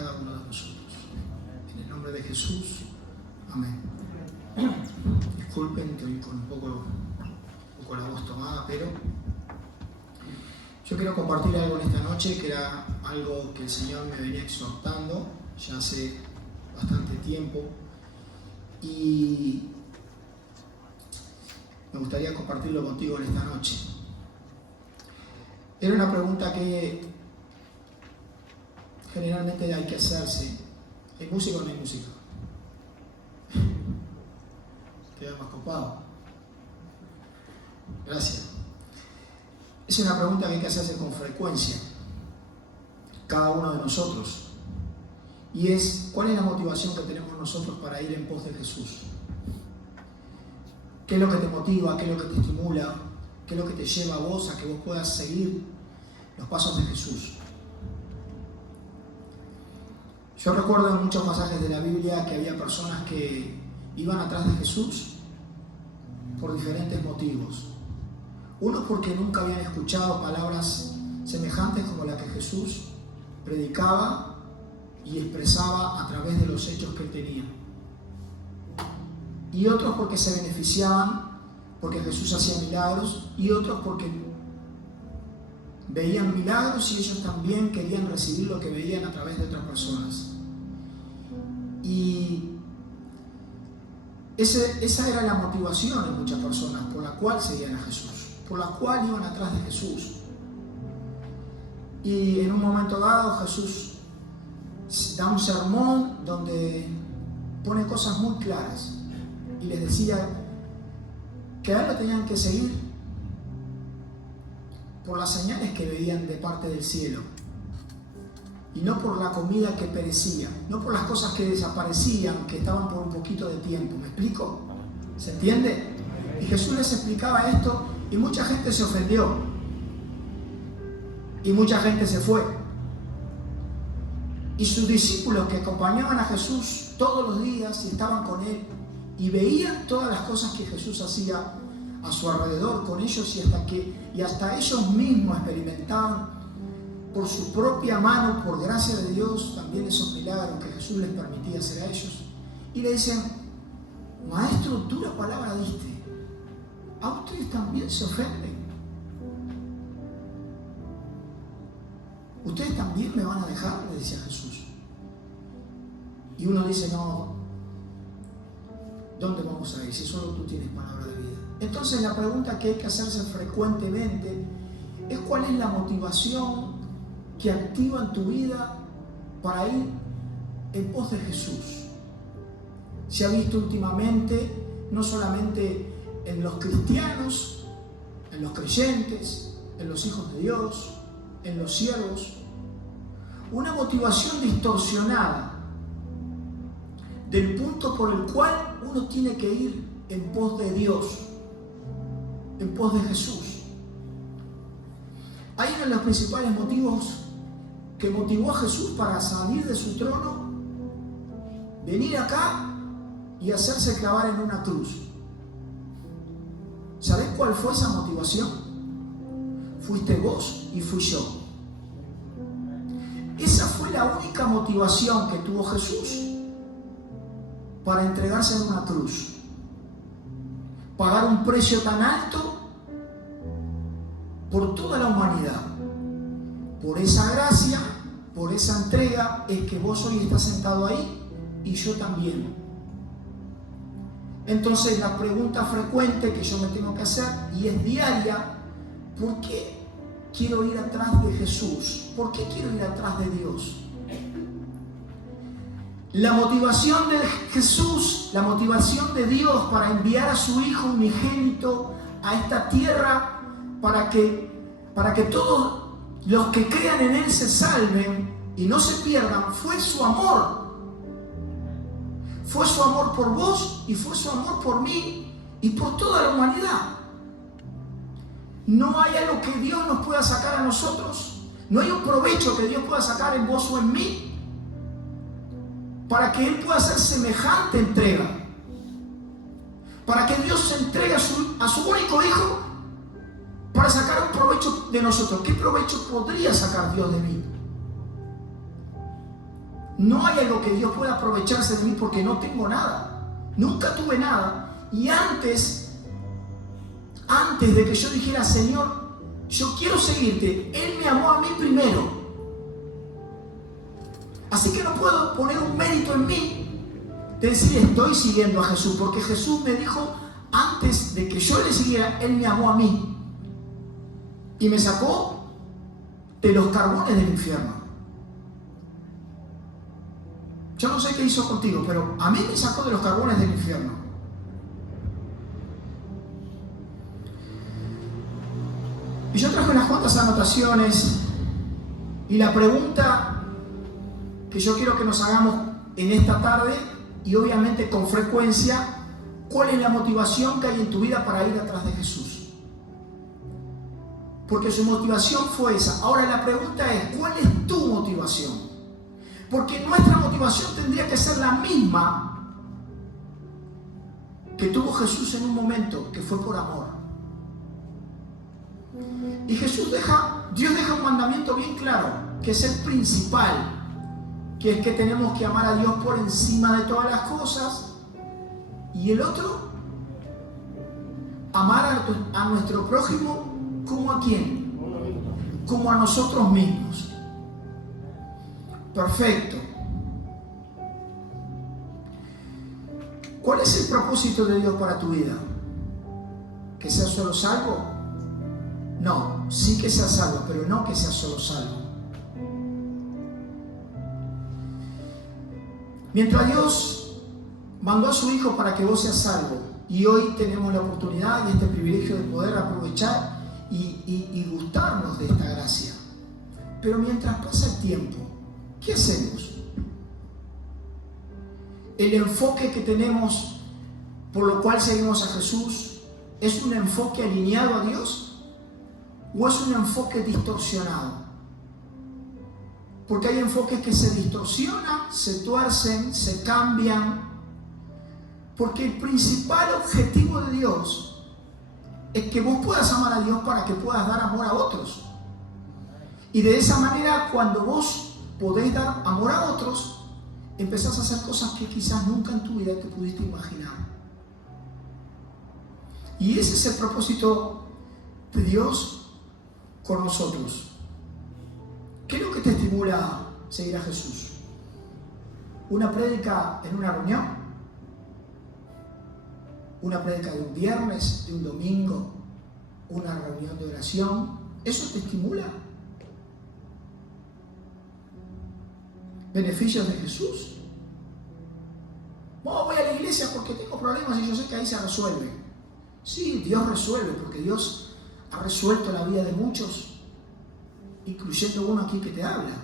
cada uno de nosotros. En el nombre de Jesús, amén. Disculpen, estoy con un poco la voz tomada, pero yo quiero compartir algo en esta noche que era algo que el Señor me venía exhortando ya hace bastante tiempo y me gustaría compartirlo contigo en esta noche. Era una pregunta que generalmente hay que hacerse. ¿Hay música o no hay música? Queda más copado. Gracias. Es una pregunta que hay que hacerse con frecuencia, cada uno de nosotros. Y es, ¿cuál es la motivación que tenemos nosotros para ir en pos de Jesús? ¿Qué es lo que te motiva? ¿Qué es lo que te estimula? ¿Qué es lo que te lleva a vos a que vos puedas seguir los pasos de Jesús? Yo recuerdo en muchos pasajes de la Biblia que había personas que iban atrás de Jesús por diferentes motivos. Unos porque nunca habían escuchado palabras semejantes como la que Jesús predicaba y expresaba a través de los hechos que él tenía. Y otros porque se beneficiaban porque Jesús hacía milagros, y otros porque veían milagros y ellos también querían recibir lo que veían a través de otras personas. Y esa era la motivación de muchas personas por la cual seguían a Jesús, por la cual iban atrás de Jesús. Y en un momento dado Jesús da un sermón donde pone cosas muy claras y les decía que a él lo tenían que seguir por las señales que veían de parte del cielo y no por la comida que perecía, no por las cosas que desaparecían, que estaban por un poquito de tiempo. ¿Me explico? ¿Se entiende? Y Jesús les explicaba esto y mucha gente se ofendió y mucha gente se fue. Y sus discípulos que acompañaban a Jesús todos los días y estaban con él y veían todas las cosas que Jesús hacía a su alrededor con ellos y hasta ellos mismos experimentaban por su propia mano, por gracia de Dios, también esos milagros que Jesús les permitía hacer a ellos. Y le dicen: Maestro, dura palabra diste. ¿A ustedes también se ofenden? ¿Ustedes también me van a dejar?, le decía Jesús. Y uno dice: no, ¿dónde vamos a ir si solo tú tienes palabra de vida? Entonces la pregunta que hay que hacerse frecuentemente es: ¿cuál es la motivación que activa en tu vida para ir en pos de Jesús? Se ha visto últimamente, no solamente en los cristianos, en los creyentes, en los hijos de Dios, en los siervos, una motivación distorsionada del punto por el cual uno tiene que ir en pos de Dios, en pos de Jesús. Hay uno de los principales motivos que motivó a Jesús para salir de su trono, venir acá y hacerse clavar en una cruz. ¿Sabés cuál fue esa motivación? Fuiste vos y fui yo. Esa fue la única motivación que tuvo Jesús para entregarse en una cruz. Pagar un precio tan alto por toda la humanidad. Por esa gracia, por esa entrega, es que vos hoy estás sentado ahí y yo también. Entonces la pregunta frecuente que yo me tengo que hacer, y es diaria: ¿por qué quiero ir atrás de Jesús? ¿Por qué quiero ir atrás de Dios? La motivación de Jesús, la motivación de Dios para enviar a su Hijo unigénito a esta tierra para que todos los que crean en Él se salven y no se pierdan, fue su amor. Fue su amor por vos y fue su amor por mí y por toda la humanidad. No hay algo que Dios nos pueda sacar a nosotros. No hay un provecho que Dios pueda sacar en vos o en mí para que Él pueda hacer semejante entrega. Para que Dios se entregue a su único Hijo para sacar un provecho de nosotros. ¿Qué provecho podría sacar Dios de mí? No hay algo que Dios pueda aprovecharse de mí porque no tengo nada. Nunca tuve nada. Y antes de que yo dijera, Señor, yo quiero seguirte, Él me amó a mí primero. Así que no puedo poner un mérito en mí de decir estoy siguiendo a Jesús, porque Jesús me dijo antes de que yo le siguiera, Él me amó a mí y me sacó de los carbones del infierno. Yo no sé qué hizo contigo, pero a mí me sacó de los carbones del infierno. Y yo traje unas cuantas anotaciones y la pregunta que yo quiero que nos hagamos en esta tarde, y obviamente con frecuencia, ¿cuál es la motivación que hay en tu vida para ir atrás de Jesús? Porque su motivación fue esa. Ahora la pregunta es, ¿cuál es tu motivación? Porque nuestra motivación tendría que ser la misma que tuvo Jesús en un momento, que fue por amor. Y Dios deja un mandamiento bien claro, que es el principal, que es que tenemos que amar a Dios por encima de todas las cosas. Y el otro, amar a nuestro prójimo como a quién, como a nosotros mismos. Perfecto. ¿Cuál es el propósito de Dios para tu vida? ¿Que seas solo salvo? No, sí que seas salvo, pero no que seas solo salvo. Mientras Dios mandó a su Hijo para que vos seas salvo, y hoy tenemos la oportunidad y este privilegio de poder aprovechar y gustarnos de esta gracia. Pero mientras pasa el tiempo, ¿qué hacemos? El enfoque que tenemos, por lo cual seguimos a Jesús, ¿es un enfoque alineado a Dios o es un enfoque distorsionado? Porque hay enfoques que se distorsionan, se tuercen, se cambian. Porque el principal objetivo de Dios es que vos puedas amar a Dios para que puedas dar amor a otros. Y de esa manera, cuando vos podés dar amor a otros, empezás a hacer cosas que quizás nunca en tu vida te pudiste imaginar. Y ese es el propósito de Dios con nosotros. ¿Qué es lo que te estimula a seguir a Jesús? ¿Una prédica en una reunión? ¿Una prédica de un viernes, de un domingo? ¿Una reunión de oración? ¿Eso te estimula? ¿Beneficios de Jesús? Voy a la iglesia porque tengo problemas y yo sé que ahí se resuelve. Sí, Dios resuelve, porque Dios ha resuelto la vida de muchos, incluyendo uno aquí que te habla,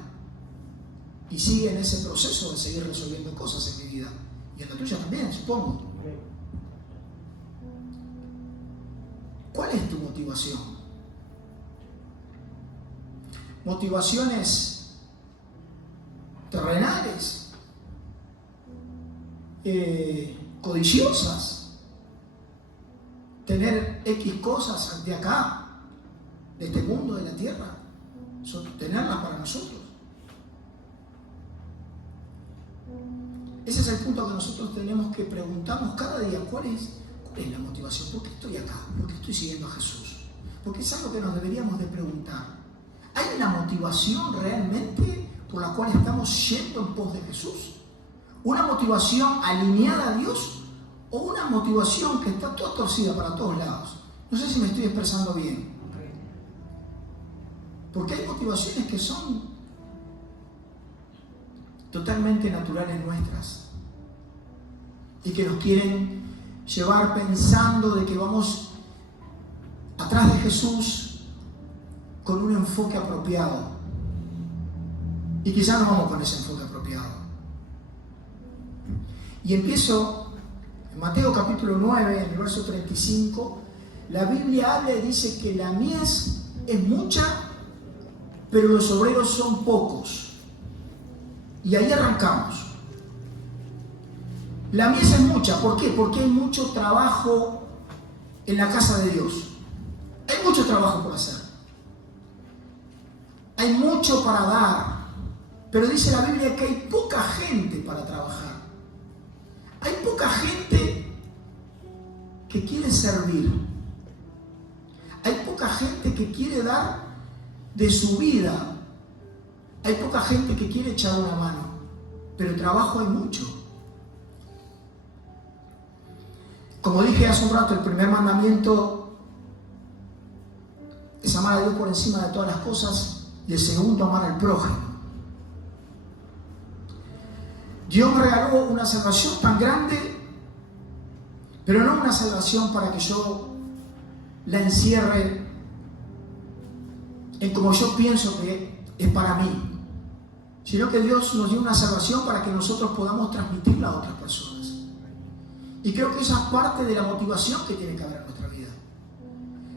y sigue en ese proceso de seguir resolviendo cosas en mi vida, y en la tuya también, supongo. ¿Cuál es tu motivación? ¿Motivaciones terrenales? ¿Codiciosas? ¿Tener X cosas de acá, de este mundo, de la tierra? Tenerlas para nosotros. Ese es el punto que nosotros tenemos que preguntarnos cada día. ¿Cuál es la motivación? ¿Por qué estoy acá? ¿Por qué estoy siguiendo a Jesús? Porque es algo que nos deberíamos de preguntar. ¿Hay una motivación realmente por la cual estamos yendo en pos de Jesús? ¿Una motivación alineada a Dios o una motivación que está toda torcida para todos lados? No sé si me estoy expresando bien. Porque hay motivaciones que son totalmente naturales nuestras y que nos quieren llevar pensando de que vamos atrás de Jesús con un enfoque apropiado, y quizás no vamos con ese enfoque apropiado. Y empiezo en Mateo capítulo 9, en el verso 35. La Biblia habla y dice que la mies es mucha, pero los obreros son pocos. Y ahí arrancamos. La mies es mucha, ¿por qué? Porque hay mucho trabajo en la casa de Dios. Hay mucho trabajo por hacer. Hay mucho para dar. Pero dice la Biblia que hay poca que quiere servir. Hay poca gente que quiere dar de su vida. Hay poca gente que quiere echar una mano. Pero trabajo hay mucho. Como dije hace un rato, el primer mandamiento es amar a Dios por encima de todas las cosas. Y el segundo, amar al prójimo. Dios me regaló una salvación tan grande, pero no una salvación para que yo la encierre en como yo pienso que es para mí, sino que Dios nos dio una salvación para que nosotros podamos transmitirla a otras personas. Y creo que esa es parte de la motivación que tiene que haber en nuestra vida.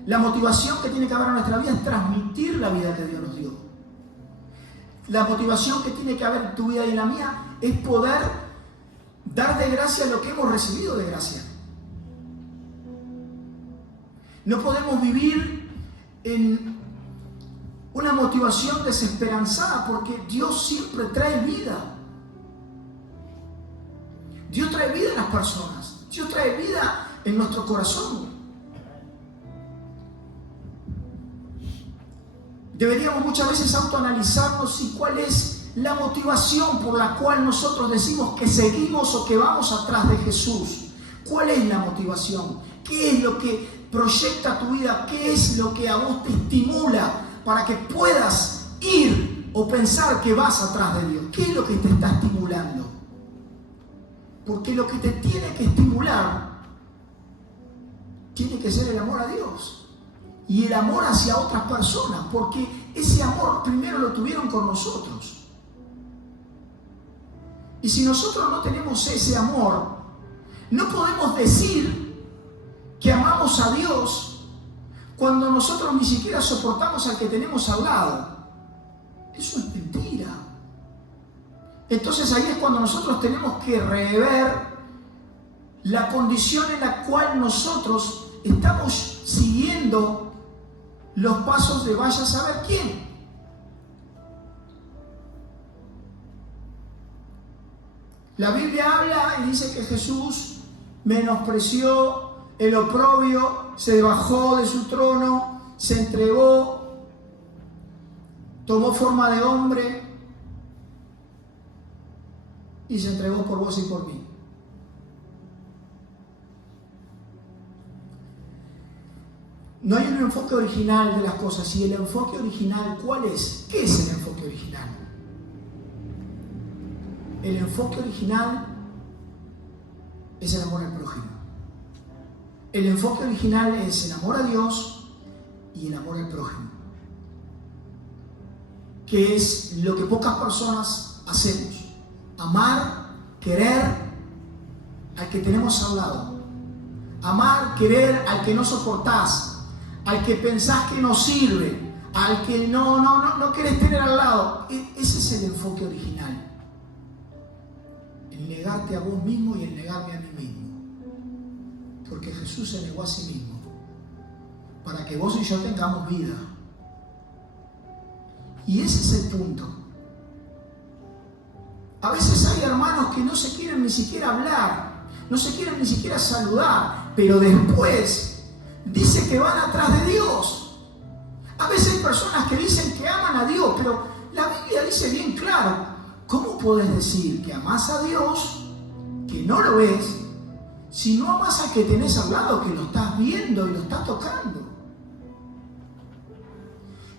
La motivación que tiene que haber en nuestra vida es transmitir la vida que Dios nos dio. La motivación que tiene que haber en tu vida y en la mía es poder dar de gracia lo que hemos recibido de gracia. No podemos vivir en una motivación desesperanzada, porque Dios siempre trae vida. Dios trae vida en las personas. Dios trae vida en nuestro corazón. Deberíamos muchas veces autoanalizarnos y cuál es la motivación por la cual nosotros decimos que seguimos o que vamos atrás de Jesús. ¿Cuál es la motivación? ¿Qué es lo que proyecta tu vida? ¿Qué es lo que a vos te estimula para que puedas ir o pensar que vas atrás de Dios? ¿Qué es lo que te está estimulando? Porque lo que te tiene que estimular tiene que ser el amor a Dios y el amor hacia otras personas, porque ese amor primero lo tuvieron con nosotros. Y si nosotros no tenemos ese amor, no podemos decir que amamos a Dios cuando nosotros ni siquiera soportamos al que tenemos al lado. Eso es mentira. Entonces ahí es cuando nosotros tenemos que rever la condición en la cual nosotros estamos siguiendo los pasos de vaya a saber quién. La Biblia habla y dice que Jesús menospreció el oprobio, se bajó de su trono, se entregó, tomó forma de hombre y se entregó por vos y por mí. No hay un enfoque original de las cosas. Y el enfoque original, ¿cuál es? ¿Qué es el enfoque original? El enfoque original es el amor al prójimo. El enfoque original es el amor a Dios y el amor al prójimo, que es lo que pocas personas hacemos. Amar, querer al que tenemos al lado. Amar, querer al que no soportás, al que pensás que no sirve, al que no querés tener al lado. Ese es el enfoque original. El negarte a vos mismo y el negarme a mí mismo. Porque Jesús se negó a sí mismo para que vos y yo tengamos vida. Y ese es el punto. A veces hay hermanos que no se quieren ni siquiera hablar, no se quieren ni siquiera saludar, pero después dice que van atrás de Dios. A veces hay personas que dicen que aman a Dios, pero la Biblia dice bien claro: ¿cómo podés decir que amás a Dios, que no lo ves, si no amás al que tenés al lado, que lo estás viendo y lo estás tocando?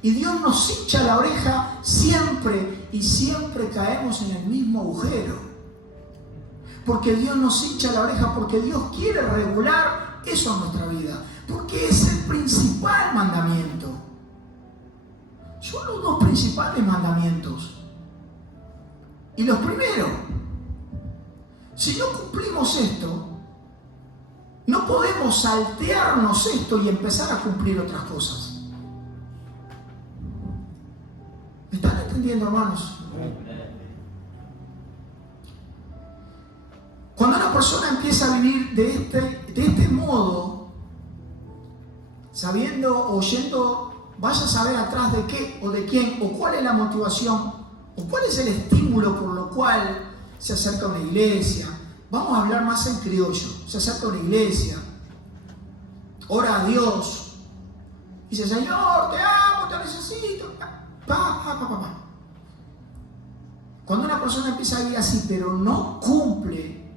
Y Dios nos hincha la oreja siempre, y siempre caemos en el mismo agujero. Porque Dios nos hincha la oreja, porque Dios quiere regular eso en nuestra vida. Porque es el principal mandamiento. Son los dos principales mandamientos. Y los primeros, si no cumplimos esto, no podemos saltearnos esto y empezar a cumplir otras cosas. ¿Me están entendiendo, hermanos? Cuando una persona empieza a vivir de este modo, sabiendo o yendo, vaya a saber atrás de qué o de quién, o cuál es la motivación, o cuál es el estímulo por lo cual se acerca a una iglesia. Vamos a hablar más en criollo. Se acerca a una iglesia, ora a Dios, dice, Señor, te amo, te necesito. Cuando una persona empieza a vivir así, pero no cumple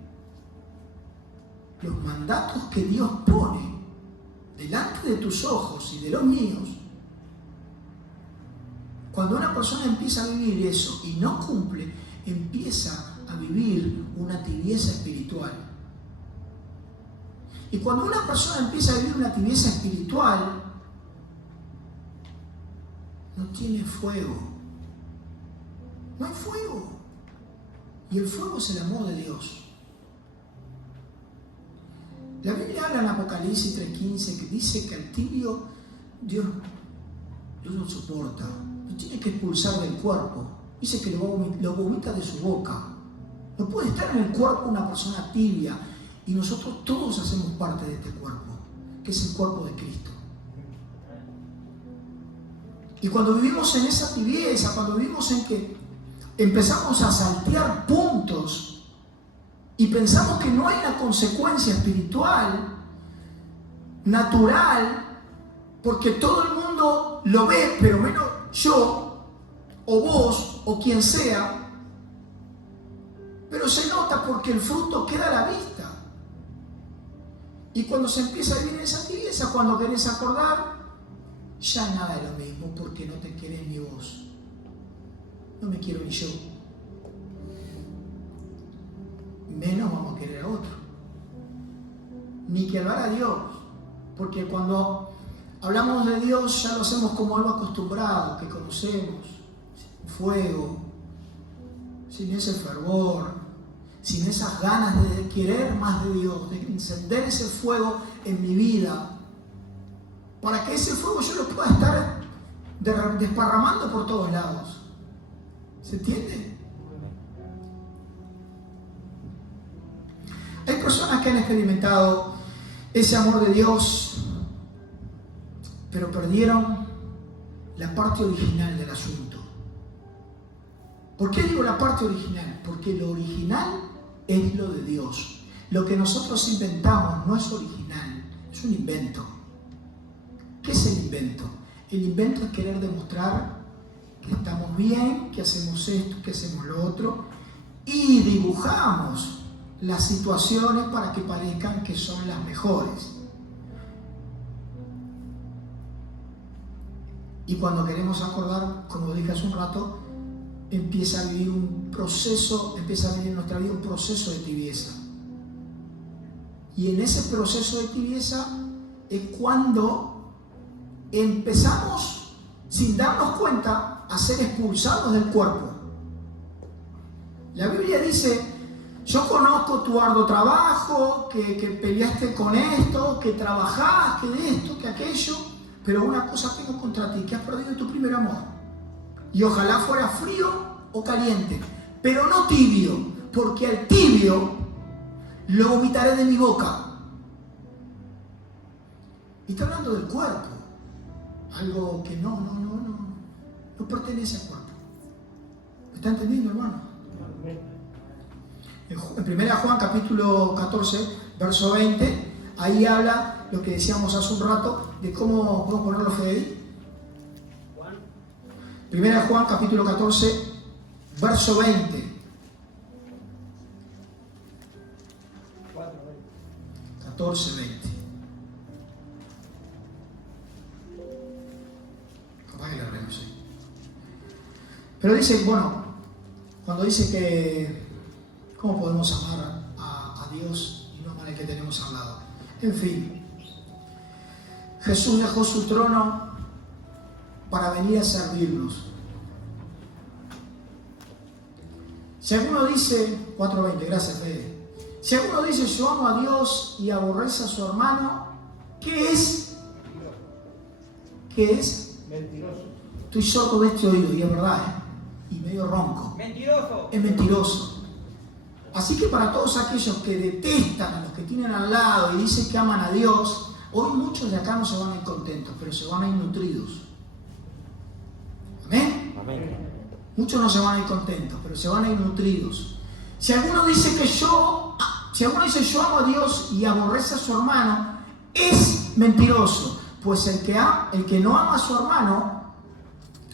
los mandatos que Dios pone delante de tus ojos y de los míos, cuando una persona empieza a vivir eso y no cumple, empieza a vivir una tibieza espiritual. Y cuando una persona empieza a vivir una tibieza espiritual, no tiene fuego. No hay fuego. Y el fuego es el amor de Dios. La Biblia habla en Apocalipsis 3:15 que dice que al tibio Dios lo soporta. Lo tiene que expulsar del cuerpo. Dice que lo vomita de su boca. No puede estar en el cuerpo una persona tibia. Y nosotros todos hacemos parte de este cuerpo, que es el cuerpo de Cristo. Y cuando vivimos en esa tibieza, cuando vivimos en que empezamos a saltear puntos y pensamos que no hay una consecuencia espiritual, natural, porque todo el mundo lo ve, pero menos yo, o vos, o quien sea, pero se nota porque el fruto queda a la vista. Y cuando se empieza a vivir en esa tibieza, cuando querés acordar, ya nada es lo mismo porque no te querés ni vos. No me quiero ni yo. Menos vamos a querer a otro. Ni que hablar a Dios. Porque cuando hablamos de Dios ya lo hacemos como algo acostumbrado, que conocemos. Sin fuego, sin ese fervor, sin esas ganas de querer más de Dios, de encender ese fuego en mi vida, para que ese fuego yo lo pueda estar desparramando por todos lados. ¿Se entiende? Hay personas que han experimentado ese amor de Dios, pero perdieron la parte original del asunto. ¿Por qué digo la parte original? Porque lo original es lo de Dios. Lo que nosotros inventamos no es original, es un invento. ¿Qué es el invento? El invento es querer demostrar que estamos bien, que hacemos esto, que hacemos lo otro, y dibujamos las situaciones para que parezcan que son las mejores. Y cuando queremos acordar, como dije hace un rato, empieza a vivir en nuestra vida un proceso de tibieza. Y en ese proceso de tibieza es cuando empezamos, sin darnos cuenta, a ser expulsados del cuerpo. La Biblia dice, yo conozco tu arduo trabajo, que peleaste con esto, que trabajás, que de esto, que aquello, pero una cosa tengo contra ti, que has perdido tu primer amor. Y ojalá fuera frío o caliente, pero no tibio, porque al tibio lo vomitaré de mi boca. Y está hablando del cuerpo, algo que no pertenece al cuerpo. ¿Me está entendiendo, hermano? En 1 Juan capítulo 14, verso 20, ahí habla lo que decíamos hace un rato de cómo podemos ponerlo, Fede. 1 Juan capítulo 14, verso 20. 14, 20. Capaz que la leemos, sí. Pero dice, bueno, cuando dice que cómo podemos amar a Dios y no amar al que tenemos al lado. En fin, Jesús dejó su trono para venir a servirnos. Si alguno dice, 4:20, gracias Fede. Si alguno dice yo amo a Dios y aborrece a su hermano, ¿qué es? ¿Qué es? Mentiroso. Estoy sordo de este oído y es verdad, y medio ronco. Mentiroso. Es mentiroso. Así que para todos aquellos que detestan a los que tienen al lado y dicen que aman a Dios, hoy muchos de acá no se van a ir contentos, pero se van a ir nutridos. ¿Amén? Amén. Muchos no se van a ir contentos, pero se van a ir nutridos. Si alguno dice yo amo a Dios y aborrece a su hermano, es mentiroso, pues el que no ama a su hermano,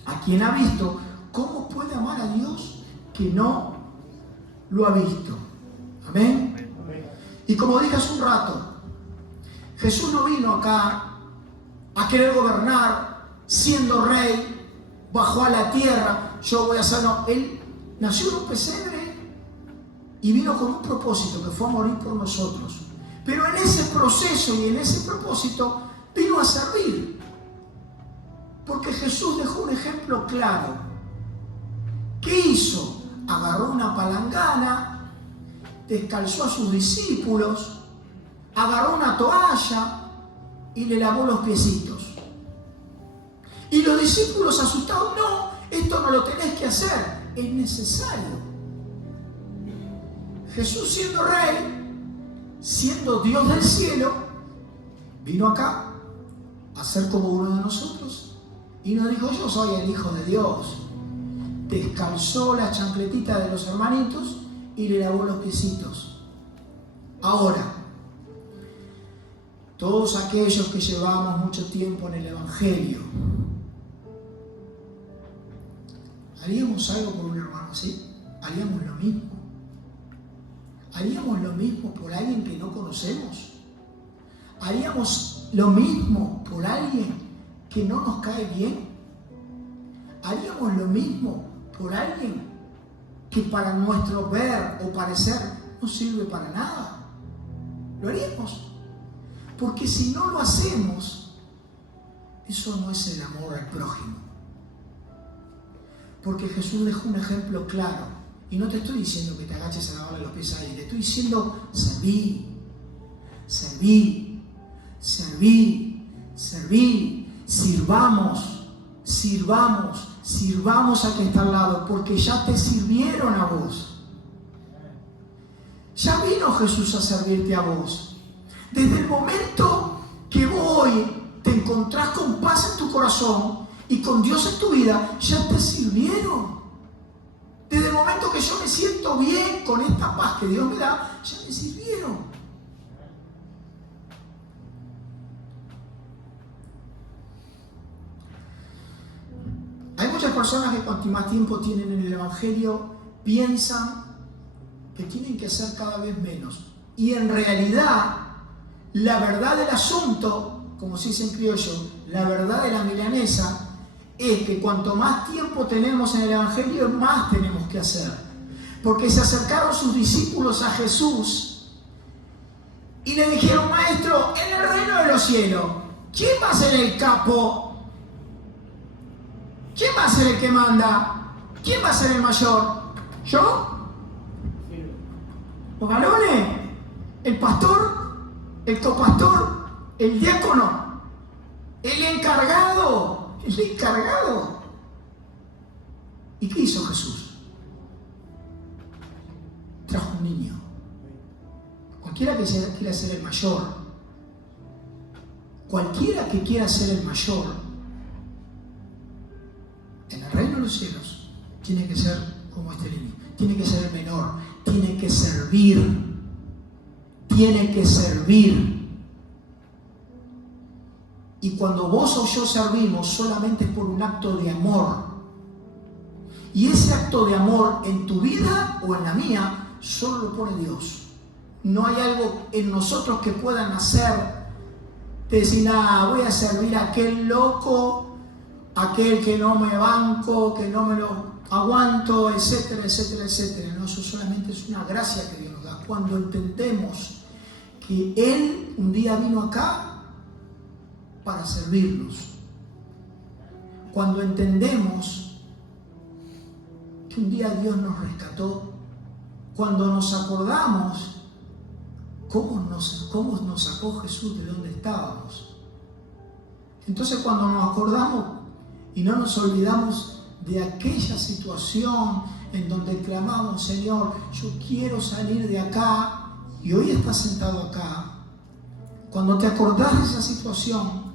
a quien ha visto, ¿cómo puede amar a Dios que no lo ha visto? Amén. Y como dije hace un rato, Jesús no vino acá a querer gobernar siendo rey, bajó a la tierra, yo voy a hacer, no, Él nació en un pesebre y vino con un propósito, que fue a morir por nosotros. Pero en ese proceso y en ese propósito vino a servir. Porque Jesús dejó un ejemplo claro. ¿Qué hizo? Agarró una palangana, descalzó a sus discípulos, agarró una toalla y le lavó los piecitos. Y los discípulos asustados, no, esto no lo tenés que hacer, es necesario. Jesús siendo rey, siendo Dios del cielo, vino acá a ser como uno de nosotros y nos dijo, yo soy el Hijo de Dios. Descalzó la chancletita de los hermanitos y le lavó los piecitos. Ahora, todos aquellos que llevamos mucho tiempo en el Evangelio, ¿haríamos algo por un hermano así? ¿Haríamos lo mismo? ¿Haríamos lo mismo por alguien que no conocemos? ¿Haríamos lo mismo por alguien que no nos cae bien? ¿Haríamos lo mismo por alguien que para nuestro ver o parecer no sirve para nada? ¿Lo haríamos? Porque si no lo hacemos, eso no es el amor al prójimo. Porque Jesús dejó un ejemplo claro. Y no te estoy diciendo que te agaches a lavarle los pies a alguien. Te estoy diciendo serví, serví, serví, serví. Sirvamos, sirvamos, sirvamos al que está al lado. Porque ya te sirvieron a vos. Ya vino Jesús a servirte a vos. Desde el momento que hoy te encontrás con paz en tu corazón y con Dios en tu vida, ya te sirvieron. Desde el momento que yo me siento bien con esta paz que Dios me da, ya me sirvieron. Hay muchas personas que cuanto más tiempo tienen en el Evangelio, piensan que tienen que hacer cada vez menos. Y en realidad, la verdad del asunto, como se dice en criollo, la verdad de la milanesa, es que cuanto más tiempo tenemos en el Evangelio, más tenemos que hacer. Porque se acercaron sus discípulos a Jesús y le dijeron, maestro, en el reino de los cielos, ¿quién va a ser el capo? ¿Quién va a ser el que manda? ¿Quién va a ser el mayor? ¿Yo? ¿Los varones? ¿El pastor? ¿El copastor? ¿El diácono? ¿El encargado? El encargado. ¿Y qué hizo Jesús? Trajo un niño. Cualquiera que quiera ser el mayor, cualquiera que quiera ser el mayor en el reino de los cielos, tiene que ser como este niño. Tiene que ser el menor. Tiene que servir. Tiene que servir. Y cuando vos o yo servimos, solamente es por un acto de amor. Y ese acto de amor en tu vida o en la mía, solo lo pone Dios. No hay algo en nosotros que puedan hacer, de decir, nada, voy a servir a aquel loco, aquel que no me banco, que no me lo aguanto, etcétera, etcétera, etcétera. No, eso solamente es una gracia que Dios nos da. Cuando entendemos que Él un día vino acá para servirnos. Cuando entendemos que un día Dios nos rescató, cuando nos acordamos cómo nos sacó Jesús de donde estábamos. Entonces cuando nos acordamos y no nos olvidamos de aquella situación en donde clamamos, Señor, yo quiero salir de acá, y hoy estás sentado acá, cuando te acordás de esa situación,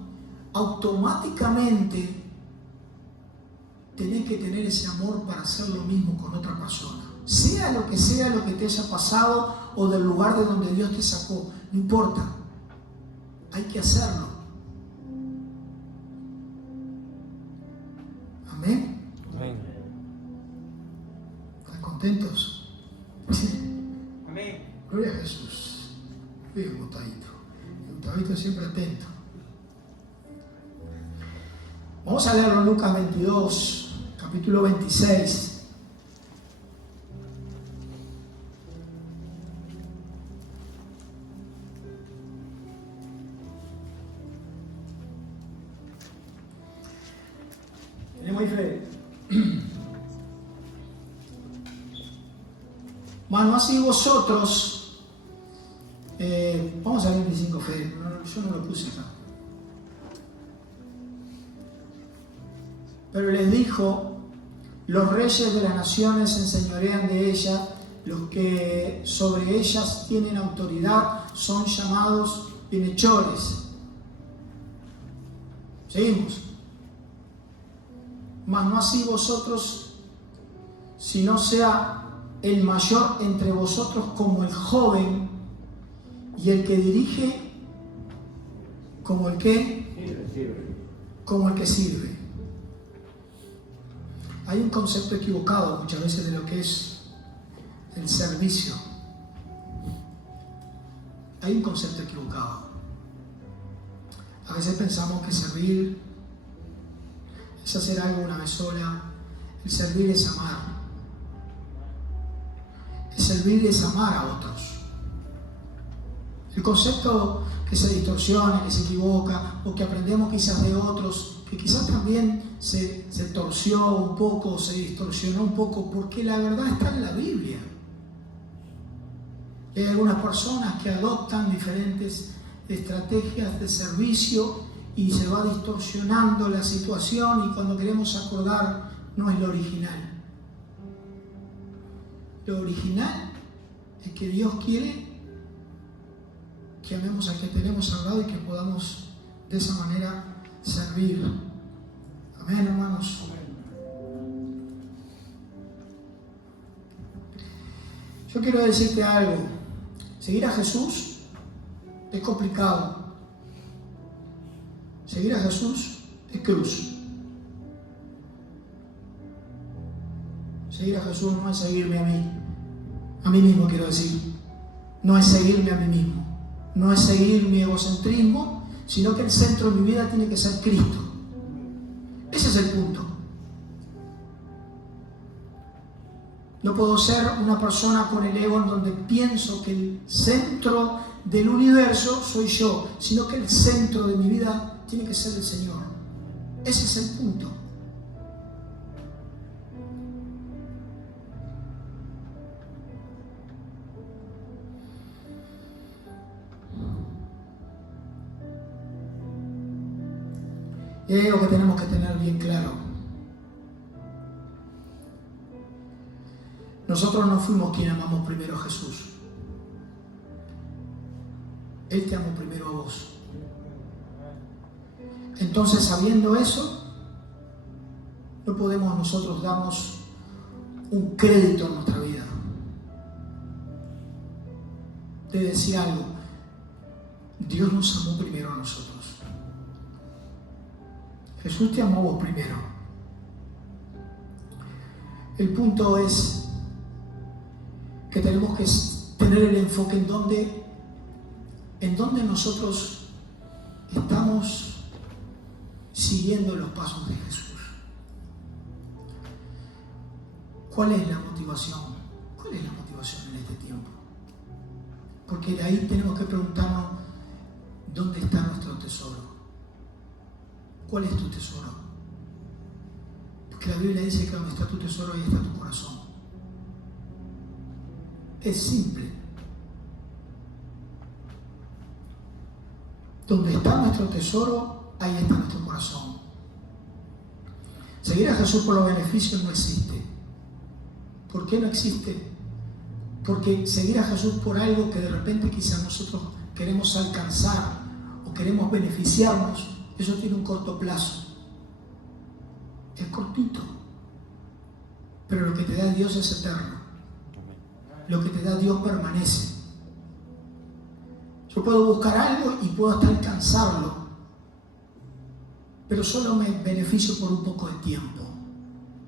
automáticamente tenés que tener ese amor para hacer lo mismo con otra persona. Sea lo que te haya pasado o del lugar de donde Dios te sacó, no importa. hay que hacerlo. Amén. Amén. ¿Están contentos? Amén. Gloria a Jesús. Bien, Gustavito. Gustavito siempre atento. Vamos a leerlo en Lucas 22, capítulo 26. Tenemos fe. Mas no así vosotros. Vamos a 25 fe. Yo no lo puse acá. Pero les dijo: los reyes de las naciones se enseñorean de ella, los que sobre ellas tienen autoridad son llamados bienhechores. Seguimos. Mas no así vosotros, si no sea el mayor entre vosotros como el joven, y el que dirige como el que como el que sirve. Hay un concepto equivocado muchas veces de lo que es el servicio. Hay un concepto equivocado. A veces pensamos que servir es hacer algo una vez sola. El servir es amar. El servir es amar a otros. El concepto que se distorsiona, que se equivoca, o que aprendemos quizás de otros, que quizás también se torció un poco, se distorsionó un poco, porque la verdad está en la Biblia. Hay algunas personas que adoptan diferentes estrategias de servicio y se va distorsionando la situación, y cuando queremos acordar no es lo original. Lo original es que Dios quiere que amemos al que tenemos al lado y que podamos de esa manera servir. Amén, hermanos. Yo quiero decirte algo. Seguir a Jesús es complicado. Seguir a Jesús es cruz. Seguir a Jesús no es seguirme a mí mismo quiero decir. No es seguirme a mí mismo. No es seguir mi egocentrismo, sino que el centro de mi vida tiene que ser Cristo. Ese es el punto. No puedo ser una persona con el ego en donde pienso que el centro del universo soy yo, sino que el centro de mi vida tiene que ser el Señor. Ese es el punto. Y hay algo que tenemos que tener bien claro. Nosotros no fuimos quienes amamos primero a Jesús. Él te amó primero a vos. Entonces, sabiendo eso, no podemos nosotros darnos un crédito en nuestra vida. Te decía algo. Dios nos amó primero a nosotros. Jesús te amó vos primero. El punto es que tenemos que tener el enfoque en donde nosotros estamos siguiendo los pasos de Jesús. ¿Cuál es la motivación? ¿Cuál es la motivación en este tiempo? Porque de ahí tenemos que preguntarnos ¿dónde está nuestro tesoro? ¿Cuál es tu tesoro? Porque la Biblia dice que donde está tu tesoro, ahí está tu corazón. Es simple. Donde está nuestro tesoro, ahí está nuestro corazón. Seguir a Jesús por los beneficios no existe. ¿Por qué no existe? Porque seguir a Jesús por algo que de repente quizás nosotros queremos alcanzar o queremos beneficiarnos, eso tiene un corto plazo. Es cortito. Pero lo que te da Dios es eterno. Lo que te da Dios permanece. Yo puedo buscar algo y puedo hasta alcanzarlo, pero solo me beneficio por un poco de tiempo.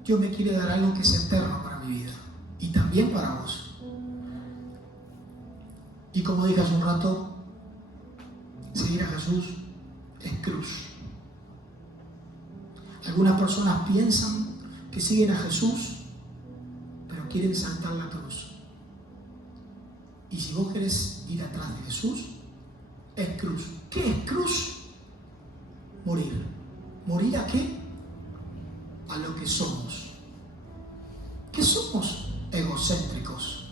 Dios me quiere dar algo que es eterno para mi vida y también para vos. Y como dije hace un rato, seguir a Jesús es cruz. Algunas personas piensan que siguen a Jesús, pero quieren saltar la cruz. Y si vos querés ir atrás de Jesús, es cruz. ¿Qué es cruz? Morir. ¿Morir a qué? A lo que somos. ¿Qué somos? Egocéntricos.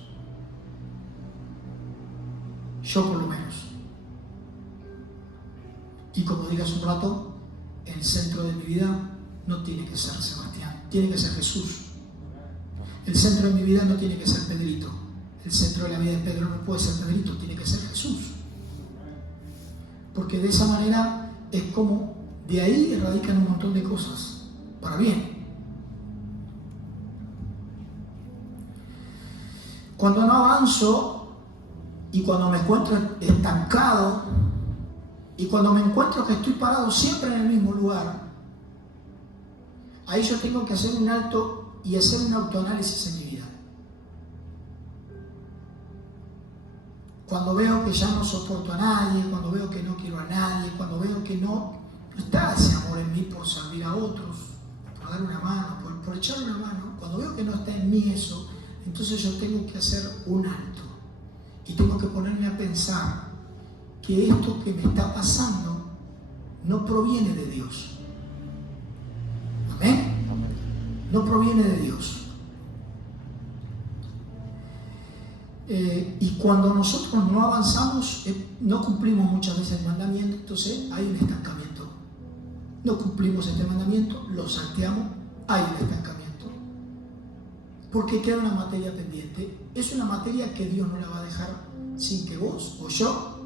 Yo por lo menos. Y como dije hace un rato, el centro de mi vida no tiene que ser Sebastián, tiene que ser Jesús. El centro de mi vida no tiene que ser Pedrito. El centro de la vida de Pedro no puede ser Pedrito, tiene que ser Jesús. Porque de esa manera es como de ahí radican un montón de cosas para bien. Cuando no avanzo y cuando me encuentro estancado y cuando me encuentro que estoy parado siempre en el mismo lugar, ahí yo tengo que hacer un alto y hacer un autoanálisis en mi vida. Cuando veo que ya no soporto a nadie, cuando veo que no quiero a nadie, cuando veo que no está ese amor en mí por servir a otros, por dar una mano, por echar una mano, cuando veo que no está en mí eso, entonces yo tengo que hacer un alto y tengo que ponerme a pensar que esto que me está pasando no proviene de Dios. ¿Amén? No proviene de Dios. Y cuando nosotros no avanzamos, no cumplimos muchas veces el mandamiento, entonces hay un estancamiento. No cumplimos este mandamiento, lo salteamos, hay un estancamiento. Porque queda una materia pendiente. Es una materia que Dios no la va a dejar sin que vos o yo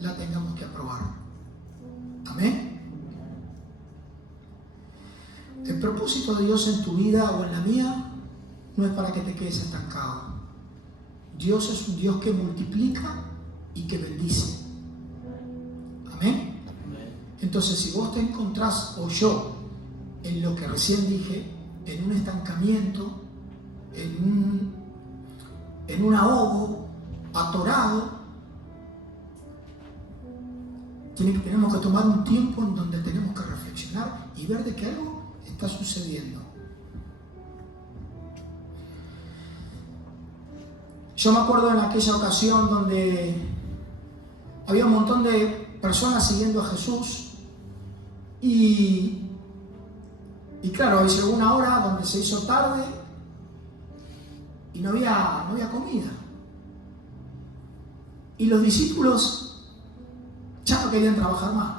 la tengamos que aprobar. Amén. El propósito de Dios en tu vida o en la mía no es para que te quedes estancado. Dios es un Dios que multiplica y que bendice. Amén. Entonces, si vos te encontrás, o yo, en lo que recién dije, en un estancamiento, en un ahogo, atorado, tenemos que tomar un tiempo en donde tenemos que reflexionar y ver de que algo está sucediendo. Yo me acuerdo en aquella ocasión donde había un montón de personas siguiendo a Jesús y claro, llegó una hora donde se hizo tarde y no había comida. Y los discípulos ya no querían trabajar más.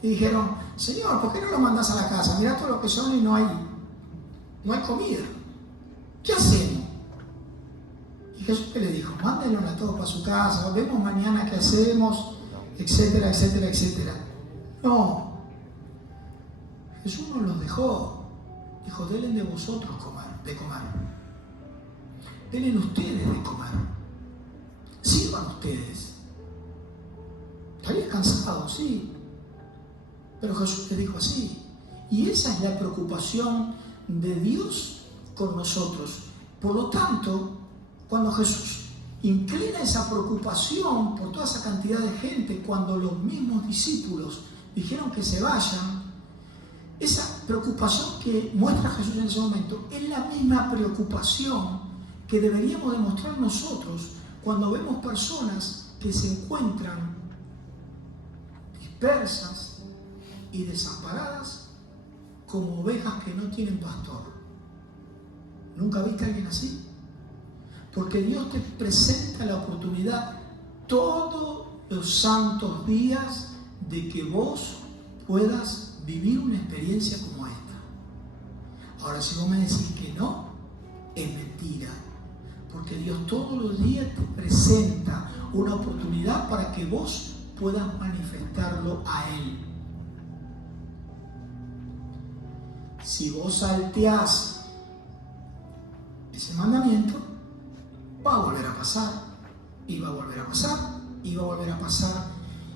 Y dijeron, Señor, ¿por qué no lo mandás a la casa? Mirá todo lo que son y no hay comida. ¿Qué hacemos? Y Jesús que le dijo, mándenlo a todos para su casa, vemos mañana qué hacemos, etcétera, etcétera, etcétera. No. Jesús no los dejó. Dijo, denle de vosotros de comer. Denle ustedes de comer. Sirvan ustedes. Estarían cansados, sí. Pero Jesús te dijo así. Y esa es la preocupación de Dios con nosotros. Por lo tanto, cuando Jesús inclina esa preocupación por toda esa cantidad de gente, cuando los mismos discípulos dijeron que se vayan, esa preocupación que muestra Jesús en ese momento es la misma preocupación que deberíamos demostrar nosotros cuando vemos personas que se encuentran dispersas y desamparadas como ovejas que no tienen pastor. ¿Nunca viste a alguien así? Porque Dios te presenta la oportunidad todos los santos días de que vos puedas vivir una experiencia como esta. Ahora, si vos me decís que no, es mentira. Porque Dios todos los días te presenta una oportunidad para que vos puedas manifestarlo a Él. Si vos salteás ese mandamiento, va a volver a pasar. y va a volver a pasar, y va a volver a pasar.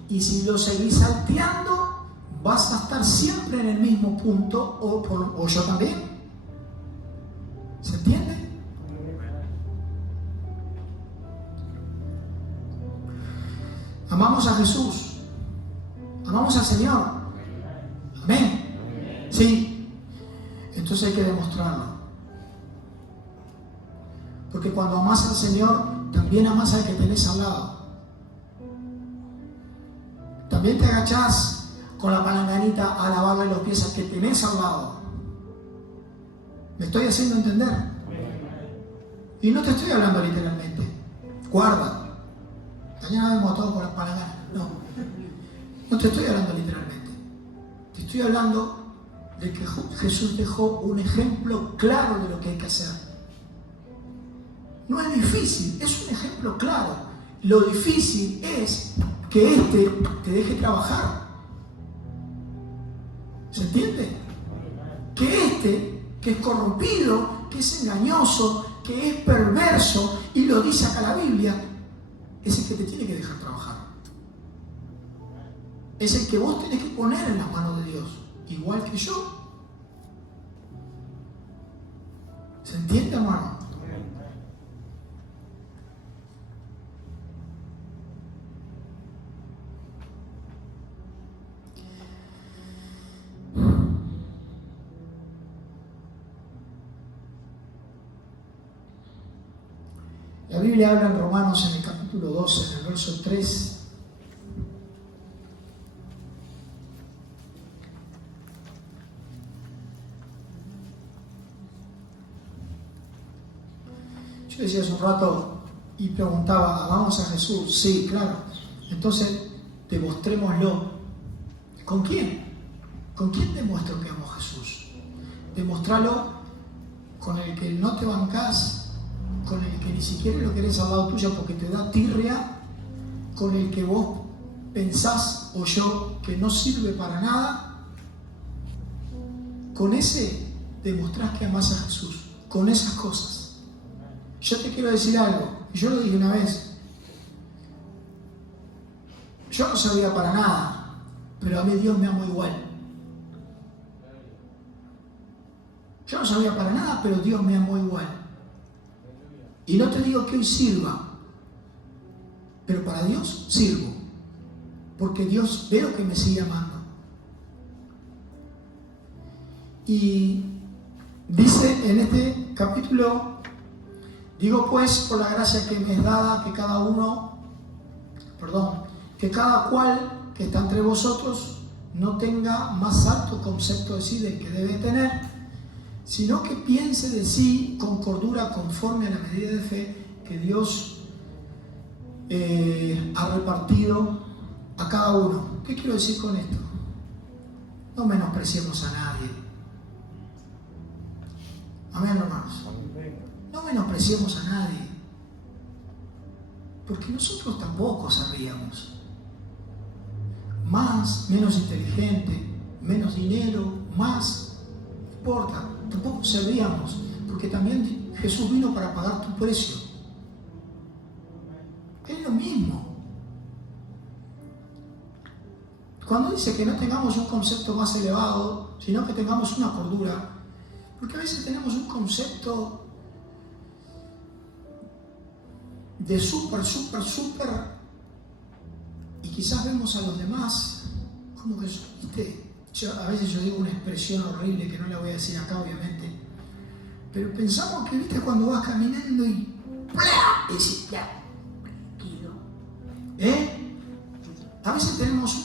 Y si lo seguís salteando, vas a estar siempre en el mismo punto, o yo también. ¿Se entiende? Amamos a Jesús, amamos al Señor. Amén. Sí. Entonces hay que demostrarlo. Porque cuando amas al Señor, también amas al que tenés al lado. También te agachás con la palanganita a lavarle los pies al que tenés al lado. ¿Me estoy haciendo entender? Y no te estoy hablando literalmente. Guarda. Mañana vemos a todos con las palanganas. No te estoy hablando literalmente. Te estoy hablando de que Jesús dejó un ejemplo claro de lo que hay que hacer. No es difícil, es un ejemplo claro. Lo difícil es que te deje trabajar. ¿Se entiende? Que que es corrompido, que es engañoso, que es perverso, y lo dice acá la Biblia, es el que te tiene que dejar trabajar. Es el que vos tenés que poner en las manos de Dios, igual que yo. ¿Se entiende, hermano? La Biblia habla en Romanos en el capítulo 12, en el verso 3. Yo decía hace un rato y preguntaba, ¿amamos a Jesús? Sí, claro. Entonces, demostrémoslo. ¿Con quién? ¿Con quién demuestro que amo a Jesús? Demostralo con el que no te bancás, con el que ni siquiera lo querés al lado tuyo porque te da tirria, con el que vos pensás o yo que no sirve para nada. Con ese demostrás que amás a Jesús, con esas cosas. Yo te quiero decir algo, yo lo dije una vez. Yo no servía para nada, pero a mí Dios me amó igual. Yo no servía para nada, pero Dios me amó igual. Y no te digo que hoy sirva, pero para Dios sirvo, porque Dios veo que me sigue amando. Y dice en este capítulo, digo pues por la gracia que me es dada, que cada cual que está entre vosotros no tenga más alto concepto de sí del que debe tener, sino que piense de sí con cordura conforme a la medida de fe que Dios ha repartido a cada uno. ¿Qué quiero decir con esto? No menospreciemos a nadie. Amén, hermanos. No menospreciemos a nadie, porque nosotros tampoco sabíamos. Menos inteligente, menos dinero, más, no importa. Tampoco servíamos, porque también Jesús vino para pagar tu precio. Es lo mismo. Cuando dice que no tengamos un concepto más elevado, sino que tengamos una cordura, porque a veces tenemos un concepto de súper, y quizás vemos a los demás como que, ¿viste? A veces yo digo una expresión horrible que no la voy a decir acá, obviamente, pero pensamos que, viste, cuando vas caminando y decís, ya, tranquilo. A veces tenemos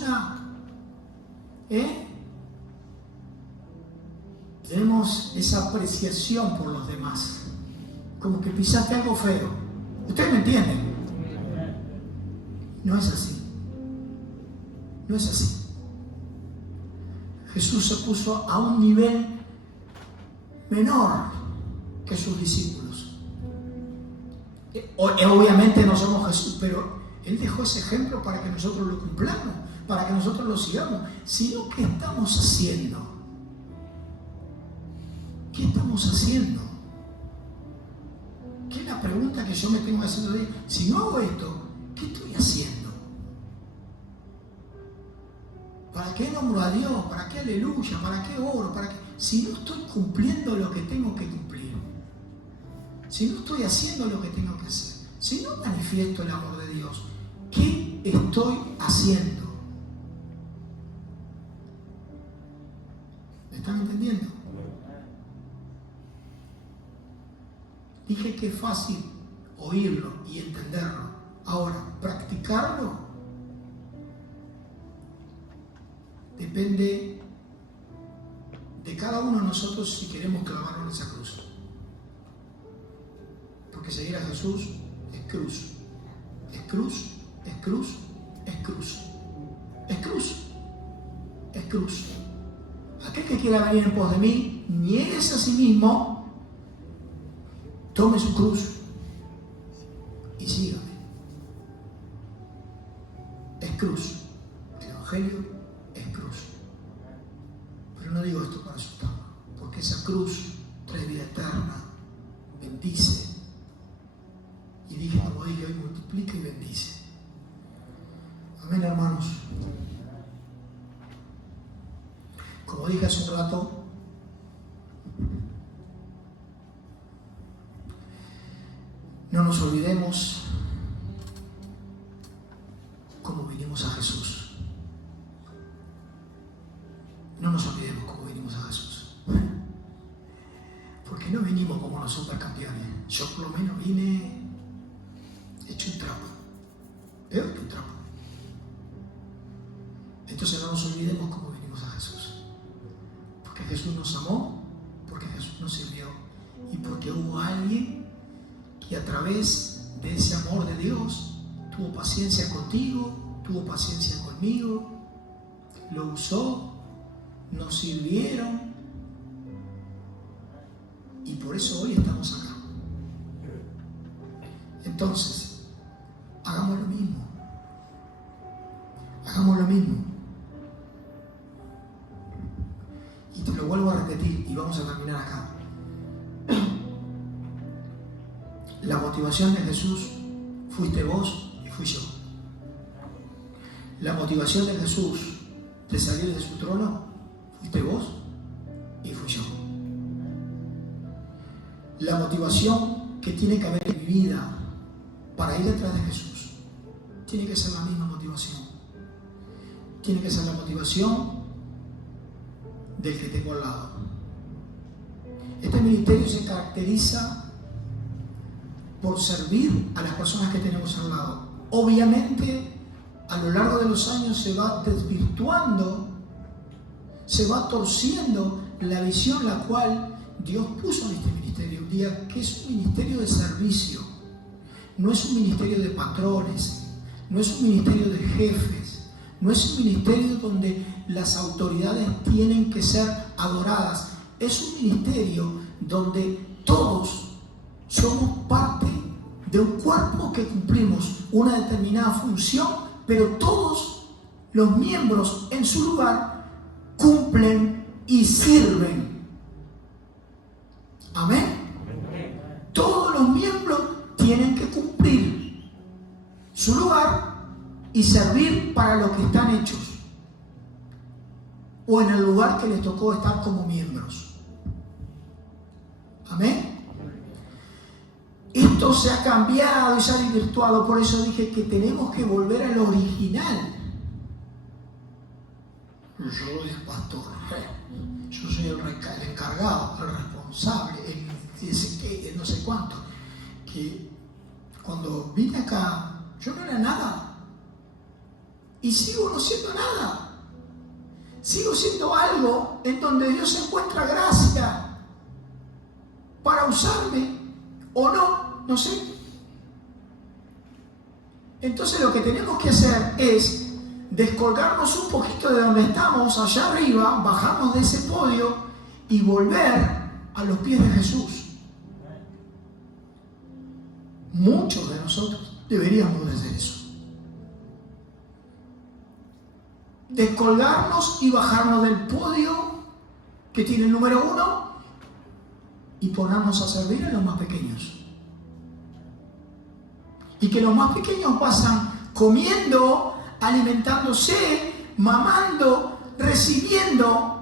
tenemos esa apreciación por los demás, como que pisaste algo feo. ¿Ustedes me entienden? No es así. No es así. Jesús se puso a un nivel menor que sus discípulos. Obviamente no somos Jesús, pero Él dejó ese ejemplo para que nosotros lo cumplamos, para que nosotros lo sigamos. Sino, ¿qué estamos haciendo? ¿Qué estamos haciendo? Que es la pregunta que yo me tengo que hacer todo el día. Si no hago esto, ¿qué estoy haciendo? ¿Para qué nombro a Dios? ¿Para qué aleluya? ¿Para qué oro? ¿Para qué? Si no estoy cumpliendo lo que tengo que cumplir, si no estoy haciendo lo que tengo que hacer, si no manifiesto el amor de Dios, ¿qué estoy haciendo? ¿Me están entendiendo? Dije que es fácil oírlo y entenderlo. Ahora, practicarlo depende de cada uno de nosotros si queremos clavarnos en esa cruz. Porque seguir a Jesús es cruz. Es cruz, es cruz, es cruz. Es cruz. Es cruz. Aquel que quiera venir en pos de mí, niéguese a sí mismo, tome su cruz y sígame. Es cruz. El Evangelio es cruz. Pero no digo esto para asustarlo, porque esa cruz trae vida eterna, bendice. Y dije, como dije hoy, multiplica y bendice. Amén, hermanos. Como dije hace un rato, no nos olvidemos cómo vinimos a Jesús. No nos olvidemos cómo vinimos a Jesús. Porque no vinimos como los supercampeones. Yo por lo menos vine hecho un trapo. Peor que un trapo. Entonces no nos olvidemos cómo vinimos a Jesús. Porque Jesús nos amó, porque Jesús nos sirvió y porque hubo alguien que a través de ese amor de Dios tuvo paciencia contigo, tuvo paciencia conmigo, lo usó, nos sirvieron y por eso hoy estamos acá. Entonces, hagamos lo mismo. Hagamos lo mismo. Y te lo vuelvo a repetir y vamos a terminar acá. La motivación de Jesús fuiste vos y fui yo. La motivación de Jesús de salir de su trono fuiste vos y fui yo. La motivación que tiene que haber en mi vida para ir detrás de Jesús tiene que ser la misma motivación. Tiene que ser la motivación del que tengo al lado. Este ministerio se caracteriza por servir a las personas que tenemos al lado. Obviamente, a lo largo de los años se va desvirtuando, se va torciendo la visión la cual Dios puso en este ministerio un día, que es un ministerio de servicio. No es un ministerio de patrones, no es un ministerio de jefes, no es un ministerio donde las autoridades tienen que ser adoradas. Es un ministerio donde todos somos parte de un cuerpo que cumplimos una determinada función, pero todos los miembros en su lugar cumplen y sirven. Amén. Todos los miembros tienen que cumplir su lugar y servir para lo que están hechos o en el lugar que les tocó estar como miembros. Amén. Esto se ha cambiado y se ha desvirtuado, por eso dije que tenemos que volver al original. Yo soy el pastor, yo soy el encargado, el responsable, el no sé cuánto. Que cuando vine acá, yo no era nada. Y sigo no siendo nada. Sigo siendo algo en donde Dios encuentra gracia para usarme o no sé. Entonces lo que tenemos que hacer es descolgarnos un poquito de donde estamos, allá arriba, bajarnos de ese podio y volver a los pies de Jesús. Muchos de nosotros deberíamos de hacer eso. Descolgarnos y bajarnos del podio que tiene el número 1 y ponernos a servir a los más pequeños. Y que los más pequeños pasan comiendo, alimentándose, mamando, recibiendo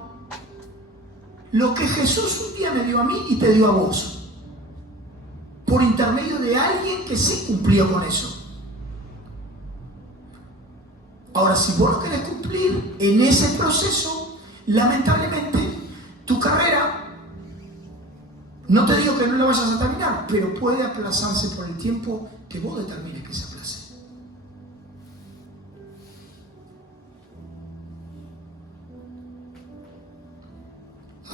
lo que Jesús un día me dio a mí y te dio a vos, por intermedio de alguien que sí cumplió con eso. Ahora, si vos no querés cumplir en ese proceso, lamentablemente tu carrera, no te digo que no la vayas a terminar, pero puede aplazarse por el tiempo que vos determines que se aplace.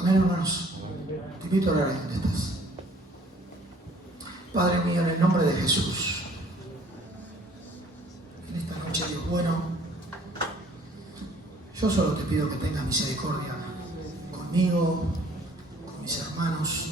Amén, hermanos. Te invito a orar ahí donde estás. Padre mío, en el nombre de Jesús, en esta noche, Dios bueno, yo solo te pido que tengas misericordia conmigo, con mis hermanos.